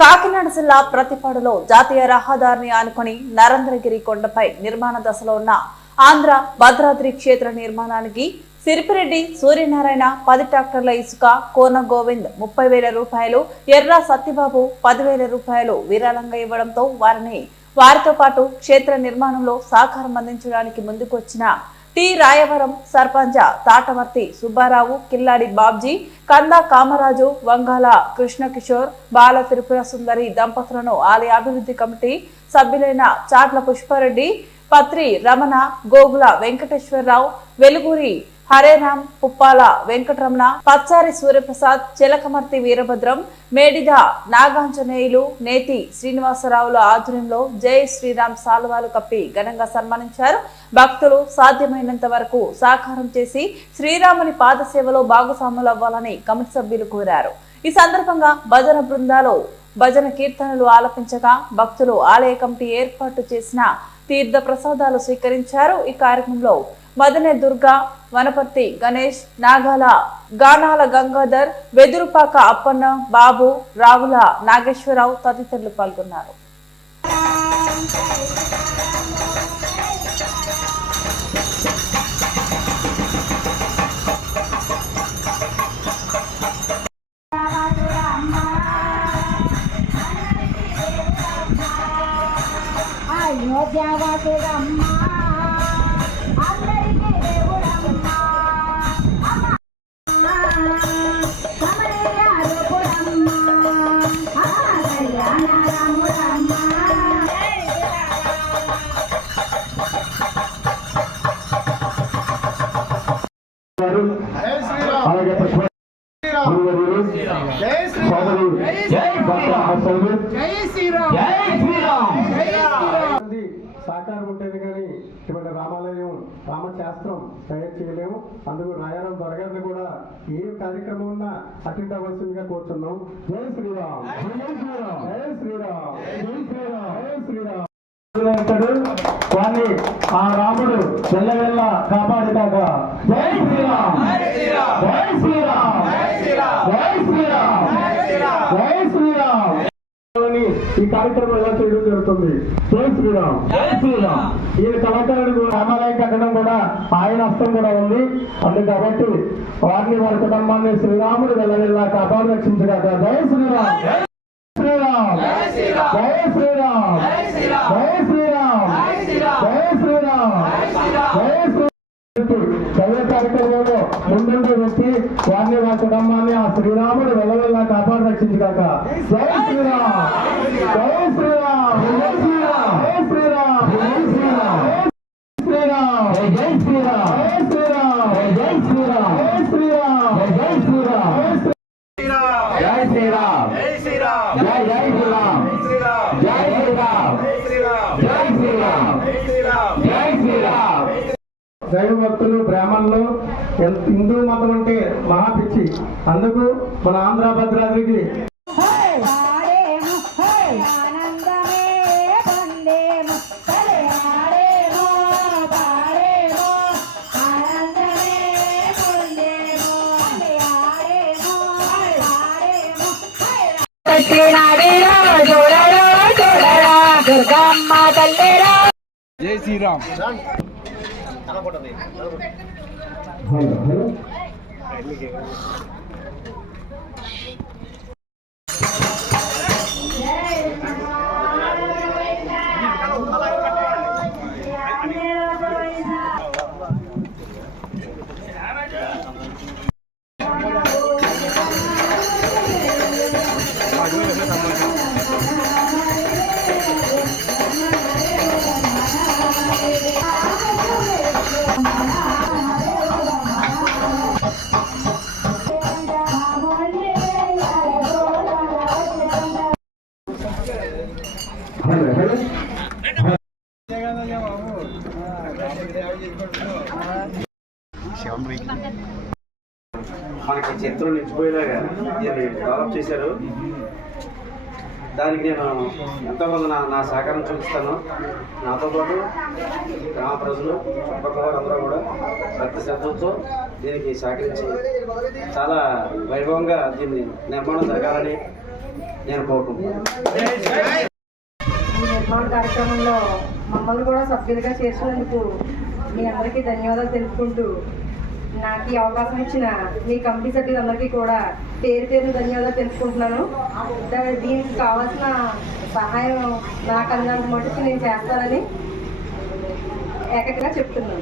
కాకినాడ జిల్లా ప్రతిపాడులో జాతీయ రహదారిని ఆనుకొని నరేంద్రగిరి కొండపై నిర్మాణ దశలో ఉన్న ఆంధ్ర భద్రాద్రి క్షేత్ర నిర్మాణానికి సిరిపిరెడ్డి సూర్యనారాయణ 10 ట్రాక్టర్ల ఇసుక, కోన గోవింద్ 30,000 రూపాయలు, ఎర్ర సత్యబాబు 10,000 రూపాయలు విరాళంగా ఇవ్వడంతో వారితో పాటు క్షేత్ర నిర్మాణంలో సహకారం అందించడానికి ముందుకొచ్చిన టి రాయవరం సర్పంచ తాటవర్తి సుబ్బారావు, కిల్లాడి బాబ్జీ, కందా కామరాజు, వంగాల కృష్ణకిషోర్, బాల త్రిపుర సుందరి దంపతులను ఆలయ అభివృద్ధి కమిటీ సభ్యులైన చాట్ల పుష్పారెడ్డి, పత్రి రమణ, గోగుల వెంకటేశ్వరరావు, వెలుగురి హరేరాం, పుప్పాల వెంకటరమణ, పచ్చారి సూర్యప్రసాద్, చిలకమర్తి వీరభద్రం, మేడిద నాగాంజనేయులు, నేతి శ్రీనివాసరావుల ఆధ్వర్యంలో జై శ్రీరామ్ సాల్వాలు కప్పి ఘనంగా సన్మానించారు. భక్తులు సాధ్యమైనంత వరకు సహకారం చేసి శ్రీరాముని పాదసేవలో భాగస్వాములు అవ్వాలని కమిటీ సభ్యులు కోరారు. ఈ సందర్భంగా భజన బృందాలు భజన కీర్తనలు ఆలపించగా భక్తులు ఆలయ కమిటీ ఏర్పాటు చేసిన తీర్థ ప్రసాదాలు స్వీకరించారు. ఈ కార్యక్రమంలో మదనే దుర్గా, వనపర్తి గణేష్, నాగాల గానాల గంగాధర్, వెదురుపాక అప్పన్న, బాబు, రావుల నాగేశ్వరరావు తదితరులు పాల్గొన్నారు. సహకారం ఉంటేనే కానీ ఇటువంటి రామాలయం రామశాస్త్రం తయారు చేయలేము. అందుకు రాయారం దొరగారిని కూడా ఏ కార్యక్రమం ఉన్నా అటెండ్ అవ్వాల్సిందిగా కోరుతున్నాం. జై శ్రీరామ్, జై శ్రీరామ్, జై శ్రీరామ్, జై శ్రీరామ్, జై శ్రీరామ్. వాణ్ణి ఆ రాముడు వెళ్ళ కాపాడుతాక జై శ్రీరామ్, జై శ్రీరామ్, జై శ్రీరామ్, జై శ్రీరామ్. ఈ కార్యక్రమం ఎలా చేయడం జరుగుతుంది. జై శ్రీరామ్, జై శ్రీరామ్. ఈయన కళాకారుడు రామాలయం కట్టడం కూడా ఆయన హస్తం కూడా ఉంది. అందుకు కాబట్టి వారిని వారి కుటుంబాన్ని శ్రీరాముడు వెళ్ళ కాపాడు రక్షించగాక. జై శ్రీరామ్, జై శ్రీరామ్, జై శ్రీరామ్, జై శ్రీరామ్, జై శ్రీరామ్, జై శ్రీరామ్. దైవ కార్యక్రమంలో ముందుండే వ్యక్తి వారిని వారి కుటుంబాన్ని ఆ శ్రీరాముడు వెళ్ళ కాపాడు రక్షించగాక. జై శ్రీరామ్, జై శ్రీరామ్, జై శ్రీరామ్, జై శ్రీరామ్, జై శ్రీరామ్, జై శ్రీరామ్, జై శ్రీరామ్, జై శ్రీరామ్, జై శ్రీరామ్, జై శ్రీరామ్, జై శ్రీరామ్, జై శ్రీరామ్, జై జై శ్రీరామ్, జై శ్రీరామ్, జై శ్రీరామ్, జై శ్రీరామ్. దైవ భక్తులు బ్రాహ్మణులు హిందూ మతం అంటే మహాపిచ్చి. అందుకు మన ఆంధ్ర భద్రాద్రికి జై శ్రీరామ్. మనకి చిత్రం నిలిచిపోయేలాగా దీన్ని డెవలప్ చేశారు. దానికి నేను ఎంతోమంది నా సహకారం చూపిస్తాను. నాతో పాటు గ్రామ ప్రజలు చుట్టుపక్కల వారందరూ కూడా భక్తి శ్రద్ధలతో దీనికి సహకరించి చాలా వైభవంగా దీన్ని నిర్మాణం జరగాలని నేను కోరుకుంటున్నాను. ఈ నిర్మాణ కార్యక్రమంలో మమ్మల్ని కూడా సభ్యులుగా చేసినందుకు మీ అందరికీ ధన్యవాదాలు తెలుపుకుంటూ నాకు ఈ అవకాశం ఇచ్చిన మీ కమిటీ సభ్యులందరికీ కూడా పేరు పేరు ధన్యవాదాలు తెలుపుకుంటున్నాను. దీనికి కావాల్సిన సహాయం నాకు అందినంత మటుకు నేను చేస్తానని ఏకంగా చెప్తున్నాను.